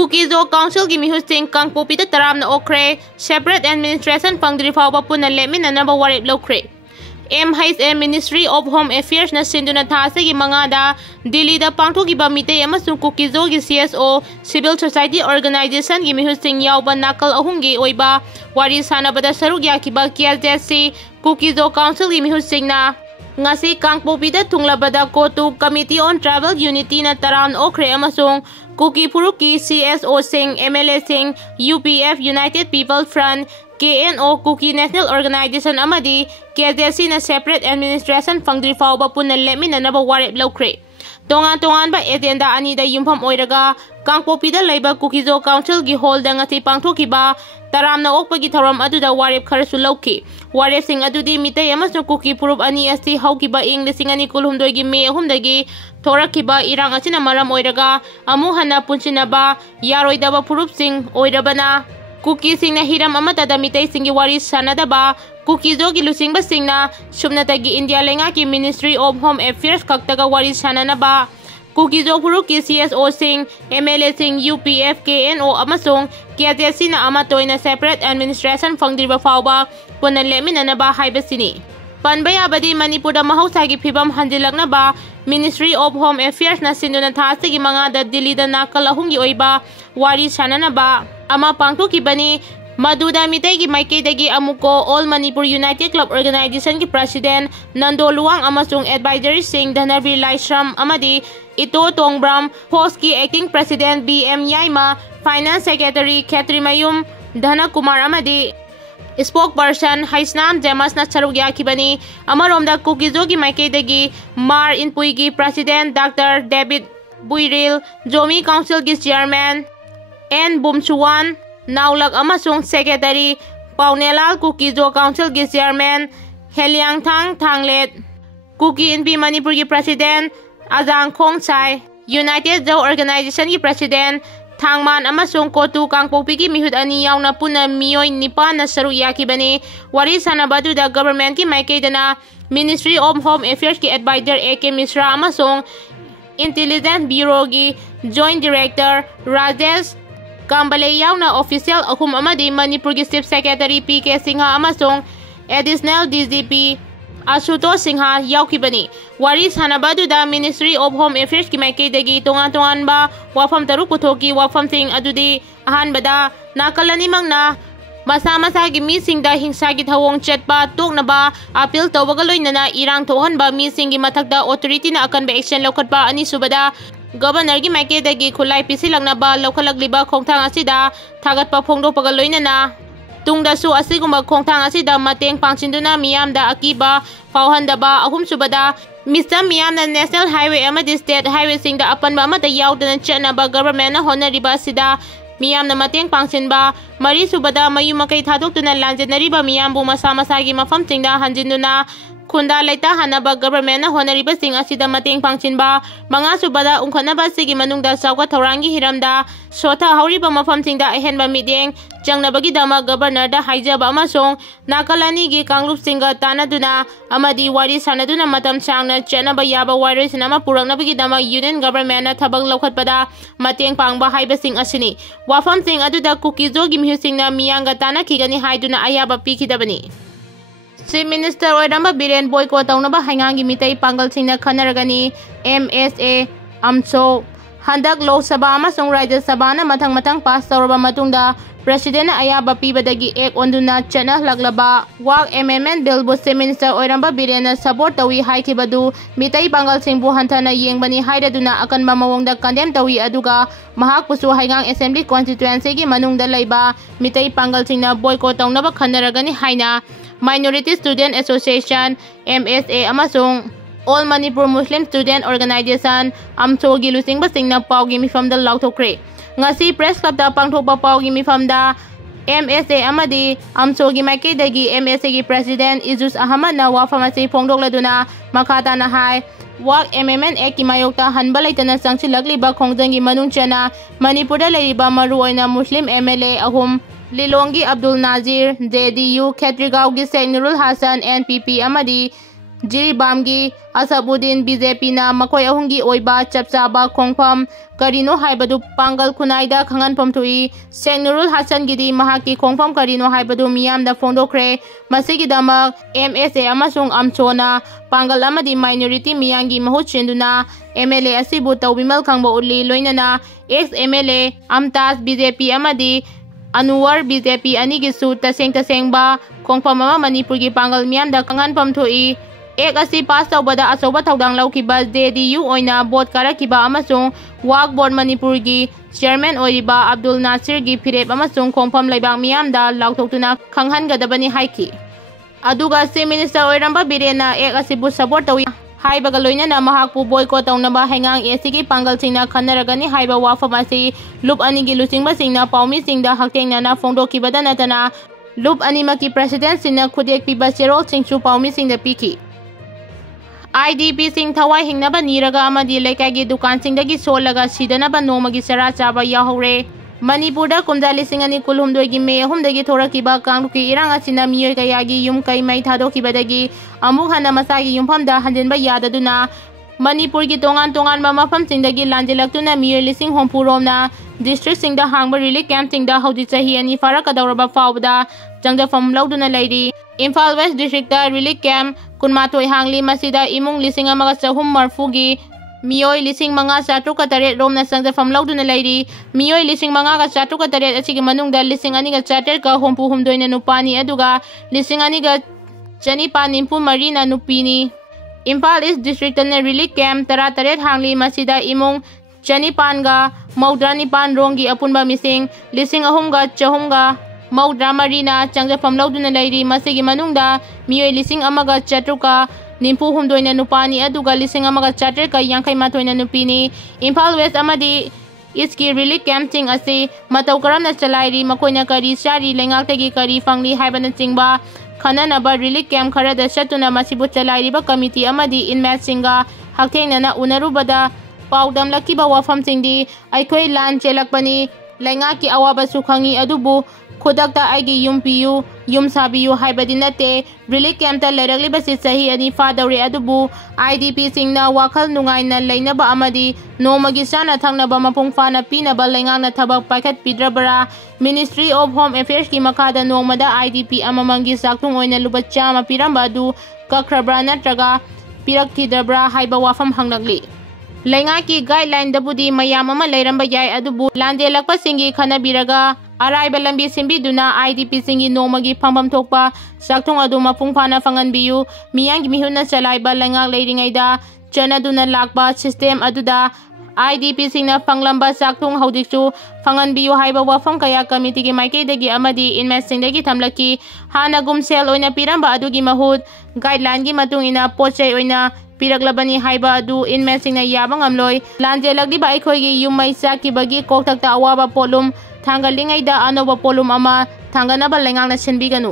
Kuki Zo Council gi mihusing Kangpopi da taram na okre separate administration Phangdriba Phaoba Punna Lepnaba Warepkhre MHM Ministry of Home Affairs na sinduna thase gi mangada Delhi da pangthokiba mitei amasung Kuki Zo gi CSO Civil Society Organization gi mihusing yauba nakal ahungi oiba wari sanabada saruk yakiba KZC Kuki Zo Council gi mihusing na ngasi Kangpopi da tunglabada Kotu Committee on Travel Unity na taram okre amasung Kuki Puruki CSO Singh MLA Singh UPF United People Front KNO Kuki National Organization amadi KZC na separate administration Phangdriba Phaoba Punna Lepnaba Warepkhre tongan ba agenda ani da yumpham oiraga Kangpopi da leiba Kuki Zo Council gi hall da ngati pangthokiba taramna okpagi thoram aduda Warepkhre su lauki Warep sing adudi mitei amasung Kuki Purup ani asi haukiba ing 2012 gi May 3 dagi thorakiba irang asina maram oiraga amu hana punsinaba yaroidaba Purup sing oirabana Kuki sing na hiram amata da mitei singi wari sanadaba Kuki Zo gi lusingba sing na subnatagi India lenga ki Ministry of Home Affairs kaktaga wari sananaba Kuki Zo Puruki CSO Singh MLA Singh UPF KNO amasung KZC na amatoy na separate administration Phangdriba Phaoba Punna Lepnaba haibasini Panbaya badi Manipur da mahausagi phibam handilaknaba Ministry of Home Affairs na sinduna thase gi mangada Delhi da nakalahungi oiba wari sananaba ama pangthokibani maduda mitei gi maikei amuko All Manipur United Club Organization ki President Nando Luang amasung advisory Singh Dhanavir Laishram amadi Ito Tongbram Post ki Acting President BM Yaima Finance Secretary Khetri Mayum Dhana Kumar amadi spokesperson Haisnam Jamas na saruk yakibani amaromda Kuki Zo gi maikei dagi Mar Inpui gi President Dr. David Buiril Jomi Council gi Chairman N Bumchuan Naulak amasung Secretary Paunelal Kuki Zo Council gi Chairman Heliang Thanglet Kuki NP Manipur gi President Azang Khongchai United Zo Organization gi President Thangman amasung Kotu Kangpopi gi mihut ani yauna punna miyoi nipan na saruk yakibani wari sanabadu da government ki maikei dana Ministry of Home Affairs ki advisor AK Misra amasung Intelligence Bureau gi Joint Director Rajesh Kambale yauna official ahum amadi Manipur gi Chief Secretary PK Singha amasung Additional DGP Ashutosh Singha yaukibani wari sanabadu da Ministry of Home Affairs ki maikei dagi tongan ba wafam taruk puthoki wafam sing adudi ahanbada nakalani mangna masa gi mi sing da hingsa gi thawong chetpa toknaba appeal tawbaga loinana irang thohanba mi sing gi mathakda authority na akan ba action lokhatpa ani subada Governor gi maikei dagi khulai pisilaknaba lokhalakliba khongthang asida thagatpa phongdokpaga loinana tungdasu asigumba khongthang asida mateng pangchinduna miyamda akiba fauhandaba ahum subada Mr. Miyamna National Highway amadi State Highway singda apanba amada yaudana chenaba government na honariba sida miyamna mateng pangchinba mari subada mayumakai thadoktuna lanjenariba miyambu masa-masagi mafam singda hanjinduna Khunda Laita Hanaba government na honariba sing asida mateng pangchinba manga subada ungkhanaba sigi manungda sauga thorangi hiramda sotha hauriba mafam singda ahenba mideng changnabagi dama governor da haijaba amasong nakalani gi kanglup singa tanaduna amadi wari sanaduna matam changna chenaba yaba wari sinama puraknabagi dama union government na thabak lokhatpada mateng pangba haiba sing asini wafam sing aduda Kuki Zo gi mihusingna miyanga tana khigani haiduna ayaba pikidabani Chief Minister Oiramba Biren Boycott Twragani haingangi mitei pangal singna khanaragani MSA amso handak Lok Sabha amasung Rajya Sabha na mathang pass tawraba matungda President na ayaba pibadagi ek onduna chana laglaba wak amendment bill bu Chief Minister Oiramba Biren na support tawi haikibadu mitei pangal singbu hantana yengbani haidaduna akan mamawongda condemn tawi aduga mahak pusu haingang assembly constituency gi manungda leiba mitei pangal singna boycott tawnaba khanaragani haina Minority Student Association MSA amasung All Manipur Muslim Student Organization amso gi lusingba singna pawgi mifamda lauthokre ngasi press club da pangthokpa pawgi mifamda MSA amadi amso gi maikei dagi MSA gi President Idris Ahmad na wafamasi phongdokladuna makhata na hai wak amendment ek ki mayokta hanba laitana sangchilakliba khongjangi manungchana Manipurda leiriba maruoina Muslim MLA ahum Lilongi Abdul Nazir, JDU, Khetrigao gi Sheikh Nurul Hassan, NPP amadi Jiribamgi Asabudin BJP na makoi ahungi oiba chapchaba khongpham karino haibadu pangal khunaida khangan pamthui Sheikh Nurul Hasan gidi mahaki khongpham karino haibadu miyam da phongdokhre masigi damak MSA amasung amchona pangal amadi minority miyangi mahut chinduna MLA asibu tawbimal khangba uli loinana ex MLA Amtas BJP amadi Anuwar BJP anigi su tasengba khongpham ama Manipur gi pangal miyam da khangan pamthui ek asi pass tawbada asoba thawdang laukiba JDU oina board karakiba amasung wak board Manipur gi chairman oiriba Abdul Nasir gi phirep amasung khongpham laibang miyam da lauthoktuna khanghan gadabani haiki aduga se minister oiramba birena ek asi bu support tawi haibaga loinana mahakpu boycott tawnaba hengang esigi pangal singna khanaragani haiba wafam asi lup ani gi lusingba singna paumi singda haktengna phongdokibada natana lup animaki president singna khudek piba serol singchu paumi singda piki IDP sing thawai hingnaba niraga amadi lekagi dukan singdagi solaga sidanaba nomagi sara chaba yahore Manipurda kumjali singani kulhumdoi gi me humdagi thorakiba kangki irang asina miyoi kayagi yum kai mai thadokibadagi amuk hana masagi yumphamda hanjenba yadaduna Manipur gi tongan mafam singdagi lanjelaktuna miyoi lising hompuromna district singda hangba relief camp singda hauji chahi ani farakadawraba faubda jangjafam lauduna lairi Imphal West District da relief camp kunmatoi hangli masida imung lising amaga chahum marfugi miyoi lising manga chatu ka taret romna sangjafam lauduna lairi miyoi lising manga ka chatu ka taret achigi manungda lising ani ga chater ka hompu humdoina nupani aduga lising ani ga chani panimpu marina nupini Imphal East District na relief camp tara taret hangli masida imung chani panga maudrani pan rongi apunba mising lising ahumga chahumga Maudra Marina changjafam lauduna lairi masigi manungda miyoi lising amaga chatruka nimpu humdoina nupani aduga lising amaga chatreka yangkai matoina nupini Imphal West amadi iski relief camp sing asi matau karamna chalairi makoina kari shari lengaktegi kari fangli haibana chingba khananaba relief camp kharada chatuna masibu chalairi ba committee amadi inmate singa hakthengna unarubada paudam lakiba wafam singdi aikoi lan chelakpani lenga ki awaba sukhangi adubu khudakta aigi yumpiyu yum sabiyu haibadi nate relief camp ta leragli basi sahi ani fadawre adubu IDP singna wakhal nungaina leinaba amadi nomagi sana thangnaba mapung fana pinaba lengangna thabak pakhat pidrabara Ministry of Home Affairs ki makada nomada IDP amamangi saktung oina luba chama piramba adu kakhrabra natraga pirakkidabra haiba wafam hanglagli Lenga ki guideline dabudi mayam ama leiramba yai adubu landelakpa singi khanabiraga araiba lambi simbiduna IDP singi nomagi phambam thokpa sakthong adu mapung phana phanganbiyu miyangi mihuna chalaiba lenga leiringaida chanaduna lakpa system aduda IDP singna phanglamba sakthong haudikchu phanganbiyu haiba wafam kaya committee gi maikeidagi amadi inmate singdagi thamlaki hanagum sel oina piramba adugi mahut guideline gi matungina pochai oina piraglabani haiba adu inmate singna yabang amloi lanjelagdi ba aikhoigi yumai sakibagi koktakta awaba polum thangalingaida anoba polum ama thanganaba lengangna sinbiganu